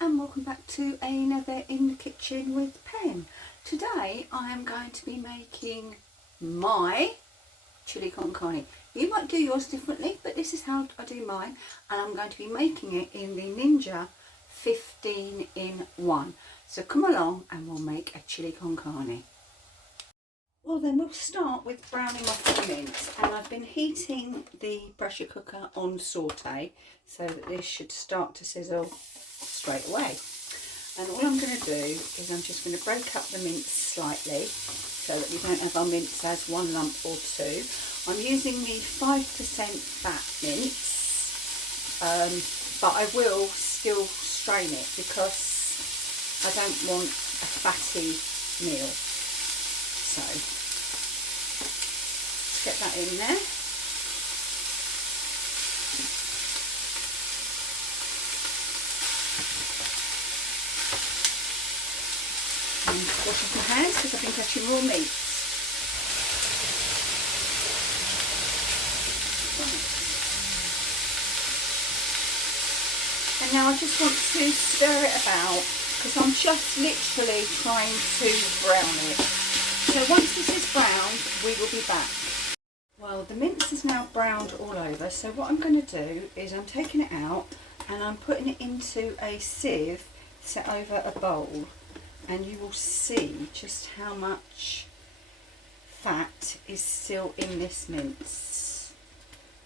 and welcome back to another In the Kitchen with Pen. Today I am going to be making my chili con carne. You might do yours differently, but this is how I do mine, and I'm going to be making it in the Ninja 15 in 1. So come along and we'll make a chili con carne. Well then, we'll start with browning off the mince, and I've been heating the pressure cooker on saute so that this should start to sizzle straight away. And all I'm going to do is I'm just going to break up the mince slightly so that we don't have our mince as one lump or two. I'm using the 5% fat mince, but I will still strain it because I don't want a fatty meal. So get that in there. And wash off my hands because I've been touching raw meat. Right. And now I just want to stir it about because I'm just literally trying to brown it. So once this is browned, we will be back. Well, the mince is now browned all over, so what I'm going to do is I'm taking it out and I'm putting it into a sieve set over a bowl, and you will see just how much fat is still in this mince.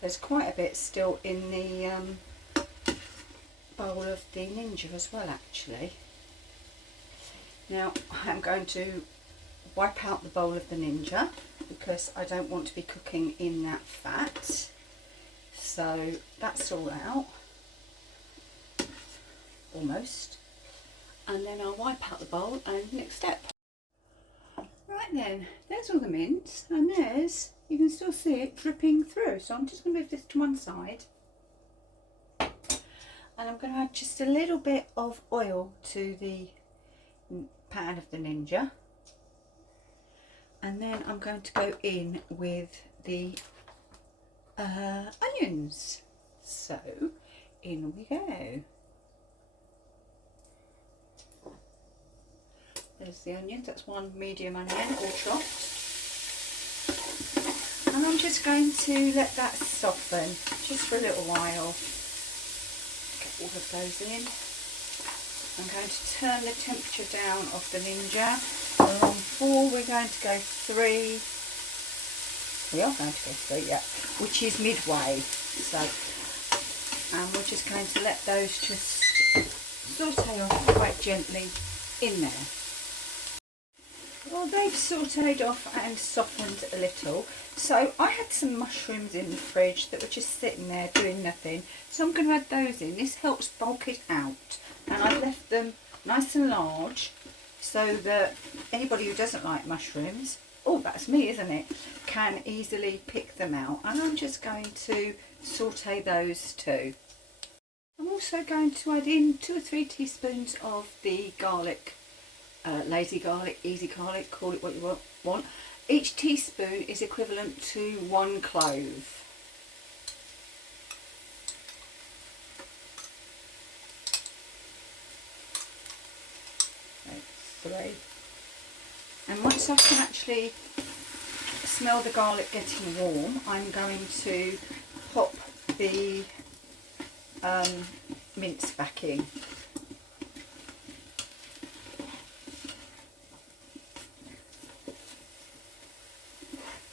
There's quite a bit still in the bowl of the Ninja as well, actually. Now I'm going to wipe out the bowl of the Ninja because I don't want to be cooking in that fat. So that's all out, almost. And then I'll wipe out the bowl and next step. Right then, there's all the mince, and there's, you can still see it dripping through. So I'm just going to move this to one side. And I'm going to add just a little bit of oil to the pan of the Ninja. And then I'm going to go in with the onions. So in we go. There's the onions, that's one medium onion, all chopped. And I'm just going to let that soften just for a little while. Get all of those in. I'm going to turn the temperature down of the Ninja. From 4 we're going to go 3. We are going to go 3, yeah, which is midway. So, and we're just going to let those just saute off quite gently in there. Well, they've sauteed off and softened a little. So I had some mushrooms in the fridge that were just sitting there doing nothing. So I'm going to add those in. This helps bulk it out. And I've left them nice and large so that anybody who doesn't like mushrooms, oh that's me isn't it, can easily pick them out. And I'm just going to saute those too. I'm also going to add in 2 or 3 teaspoons of the garlic, lazy garlic, easy garlic, call it what you want. Each teaspoon is equivalent to 1 clove. That's 3. And once I can actually smell the garlic getting warm, I'm going to pop the mince back in.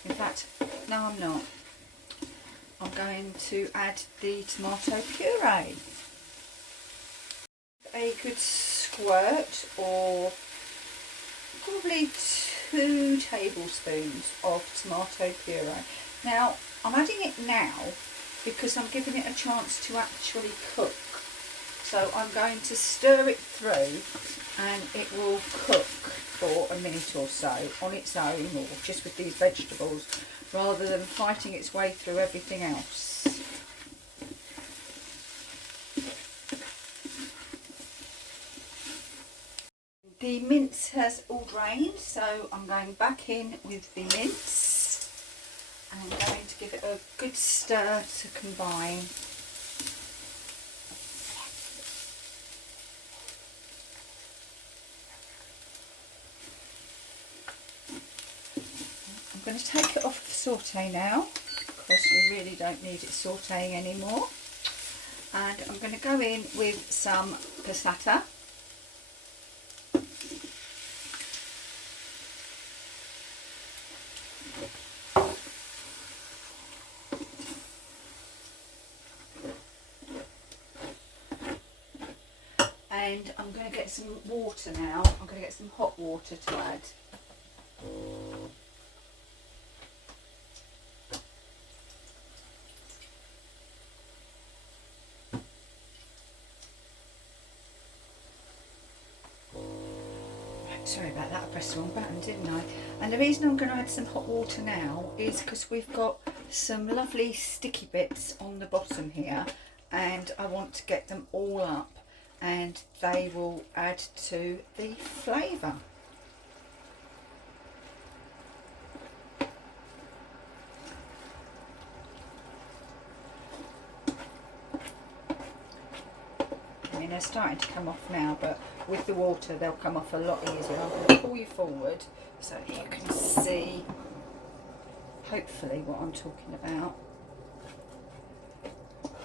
In fact, no I'm not. I'm going to add the tomato puree. A good squirt, or probably 2 tablespoons of tomato puree. Now I'm adding it now because I'm giving it a chance to actually cook. So I'm going to stir it through and it will cook for a minute or so on its own, or just with these vegetables, rather than fighting its way through everything else. The mince has all drained, so I'm going back in with the mince and I'm going to give it a good stir to combine. saute now, because we really don't need it sauteing anymore. And I'm going to go in with some passata. And I'm going to get some water now. I'm going to get some hot water to add. Sorry about that, I pressed the wrong button, didn't I? And the reason I'm going to add some hot water now is because we've got some lovely sticky bits on the bottom here, and I want to get them all up, and they will add to the flavour. I mean, they're starting to come off now, but with the water they'll come off a lot easier. I'm going to pull you forward so you can see hopefully what I'm talking about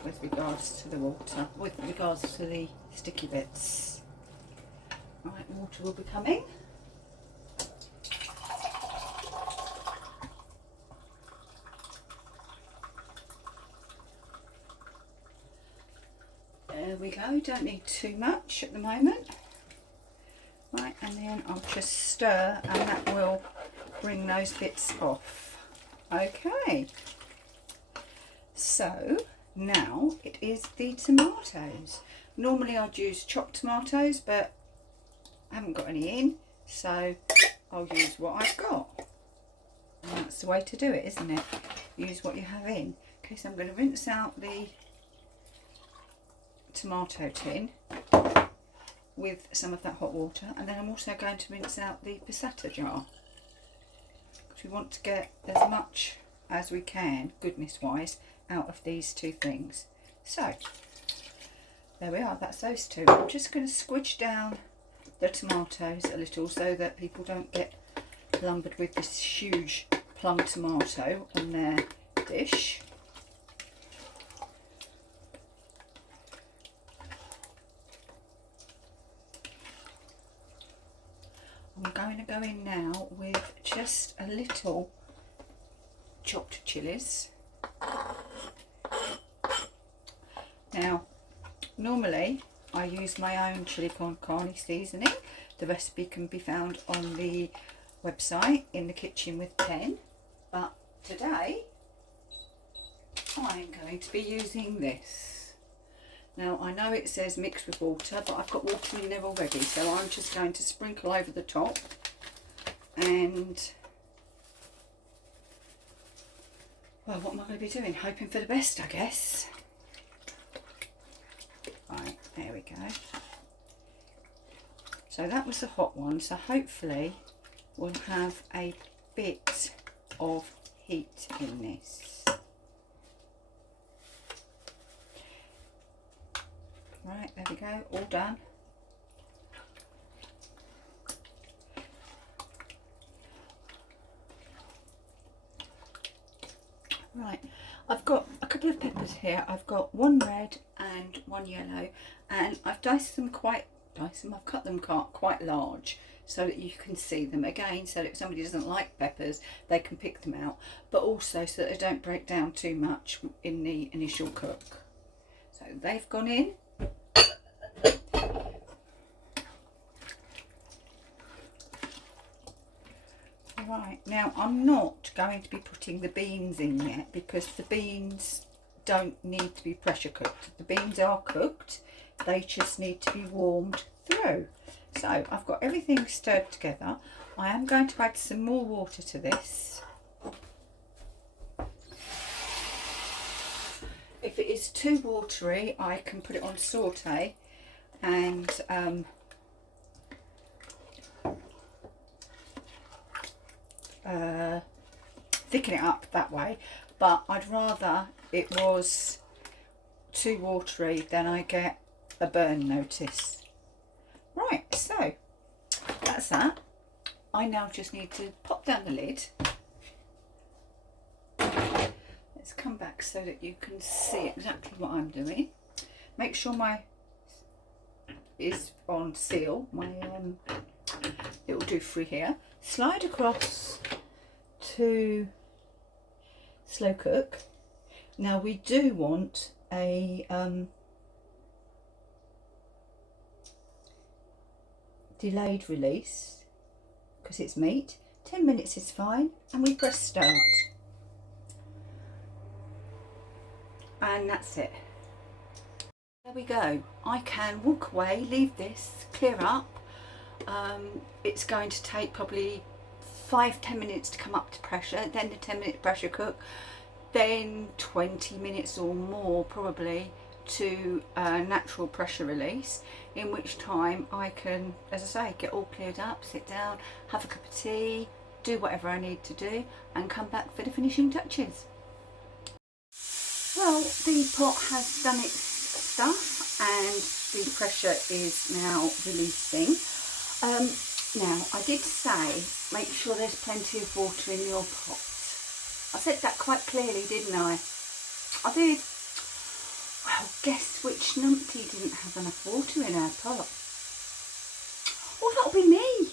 with regards to the water, with regards to the sticky bits. Right, water will be coming. There we go, don't need too much at the moment. Right, and then I'll just stir and that will bring those bits off. Okay, so now it is the tomatoes. Normally I'd use chopped tomatoes, but I haven't got any in, so I'll use what I've got. And that's the way to do it, isn't it? Use what you have in. Okay, so I'm going to rinse out the tomato tin with some of that hot water, and then I'm also going to rinse out the passata jar, because we want to get as much as we can, goodness wise, out of these two things. So there we are, that's those two. I'm just going to squidge down the tomatoes a little so that people don't get lumbered with this huge plum tomato on their dish. I'm going to go in now with just a little chopped chilies. Now, normally I use my own chili con carne seasoning. The recipe can be found on the website In the Kitchen with Pen, but today I'm going to be using this. Now, I know it says mix with water, but I've got water in there already, so I'm just going to sprinkle over the top and, well, what am I going to be doing? Hoping for the best, I guess. Right, there we go. So that was the hot one, so hopefully we'll have a bit of heat in this. Right, there we go, all done. Right, I've got a couple of peppers here. I've got one red and one yellow, and I've diced them I've cut them quite large so that you can see them again, so that if somebody doesn't like peppers they can pick them out, but also so that they don't break down too much in the initial cook. So they've gone in. Right, now I'm not going to be putting the beans in yet, because the beans don't need to be pressure cooked. The beans are cooked, they just need to be warmed through. So I've got everything stirred together. I am going to add some more water to this. If it is too watery, I can put it on saute and thicken it up that way, but I'd rather it was too watery, then I get a burn notice. Right, so that's that. I now just need to pop down the lid come back so that you can see exactly what I'm doing. Make sure my is on seal, my it will do through here. Slide across to slow cook. Now we do want a delayed release because it's meat. 10 minutes is fine, and we press start, and that's it. There we go. I can walk away, leave this, clear up. It's going to take probably 5-10 minutes to come up to pressure, then the 10-minute pressure cook, then 20 minutes or more probably to natural pressure release, in which time I can, as I say, get all cleared up, sit down, have a cup of tea, do whatever I need to do, and come back for the finishing touches. Well, the pot has done its stuff and the pressure is now releasing. Now, I did say make sure there's plenty of water in your pot. I said that quite clearly, didn't I? I did. Well, guess which numpty didn't have enough water in her pot? Well, that'll be me.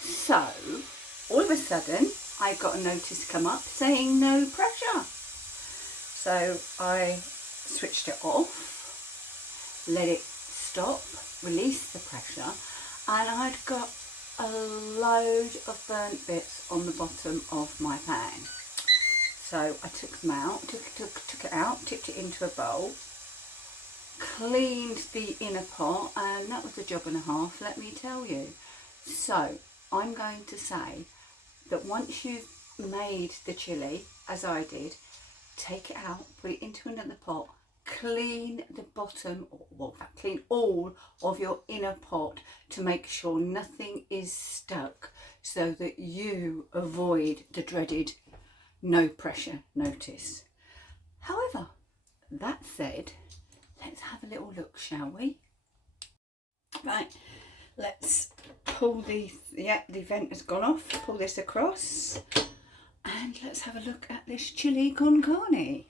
So, all of a sudden, I got a notice come up saying no pressure. So I switched it off, let it stop, release the pressure, and I'd got a load of burnt bits on the bottom of my pan. So I took them out, took it out, tipped it into a bowl, cleaned the inner pot, and that was a job and a half, let me tell you. So I'm going to say that once you've made the chilli, as I did, take it out, put it into another pot, clean the bottom, well, clean all of your inner pot to make sure nothing is stuck, so that you avoid the dreaded no pressure notice. However, that said, let's have a little look, shall we? Right, let's pull the vent has gone off, pull this across, and let's have a look at this chili con carne.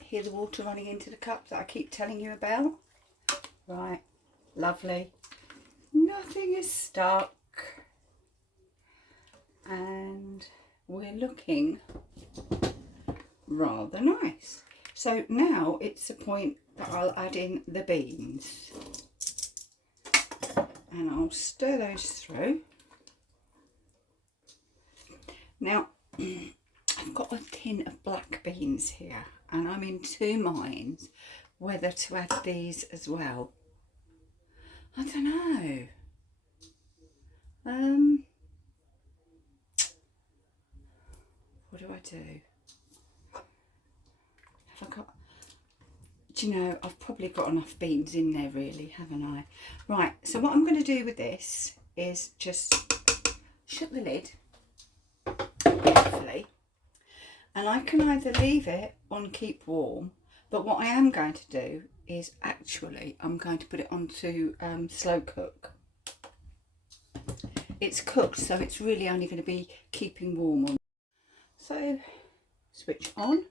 Hear the water running into the cup that I keep telling you about? Right, lovely. Nothing is stuck. And we're looking rather nice. So now it's the point that I'll add in the beans. And I'll stir those through. Now, I've got a tin of black beans here, and I'm in two minds whether to add these as well. I don't know. What do I do? Have I got... Do you know, I've probably got enough beans in there really, haven't I? Right, so what I'm going to do with this is just shut the lid carefully, and I can either leave it on keep warm, but what I am going to do is actually I'm going to put it onto slow cook. It's cooked, so it's really only going to be keeping warm on. So switch on,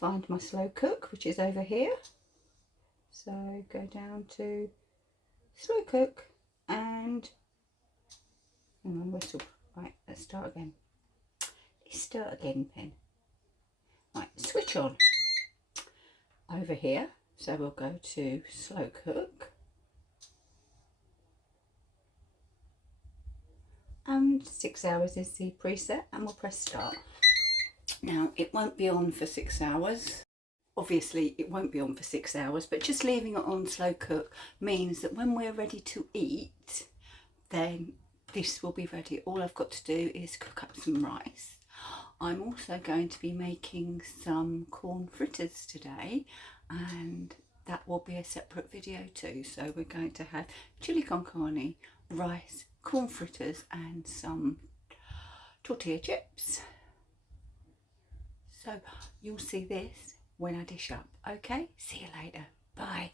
find my slow cook, which is over here, so go down to slow cook and hang on, whistle. Right, let's start again. Let's start again, pen. Right, switch on over here, so we'll go to slow cook and 6 hours is the preset, and we'll press start. Now it won't be on for 6 hours. Obviously it won't be on for 6 hours, but just leaving it on slow cook means that when we're ready to eat, then this will be ready. All I've got to do is cook up some rice. I'm also going to be making some corn fritters today, and that will be a separate video too. So we're going to have chili con carne, rice, corn fritters and some tortilla chips. So you'll see this when I dish up. Okay, see you later. Bye.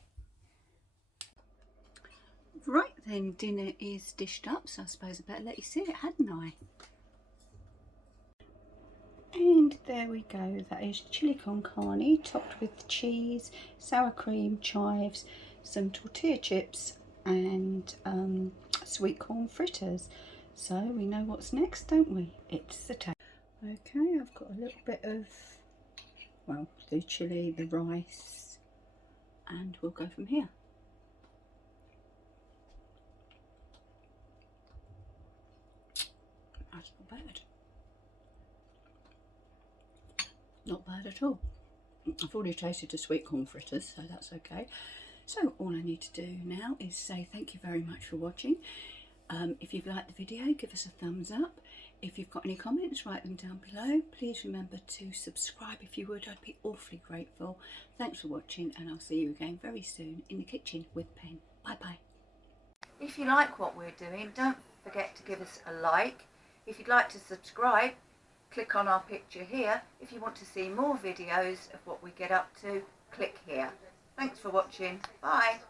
Right then, dinner is dished up, so I suppose I better let you see it, hadn't I? And there we go, that is chili con carne topped with cheese, sour cream, chives, some tortilla chips and sweet corn fritters. So we know what's next, don't we? It's the taste. Okay, I've got a little bit of, well, the chilli, the rice, and we'll go from here. That's not bad. Not bad at all. I've already tasted the sweet corn fritters, so that's okay. So all I need to do now is say thank you very much for watching. If you've liked the video, give us a thumbs up. If you've got any comments, write them down below. Please remember to subscribe if you would. I'd be awfully grateful. Thanks for watching, and I'll see you again very soon in the kitchen with Pen. Bye bye. If you like what we're doing, don't forget to give us a like. If you'd like to subscribe, click on our picture here. If you want to see more videos of what we get up to, click here. Thanks for watching. Bye.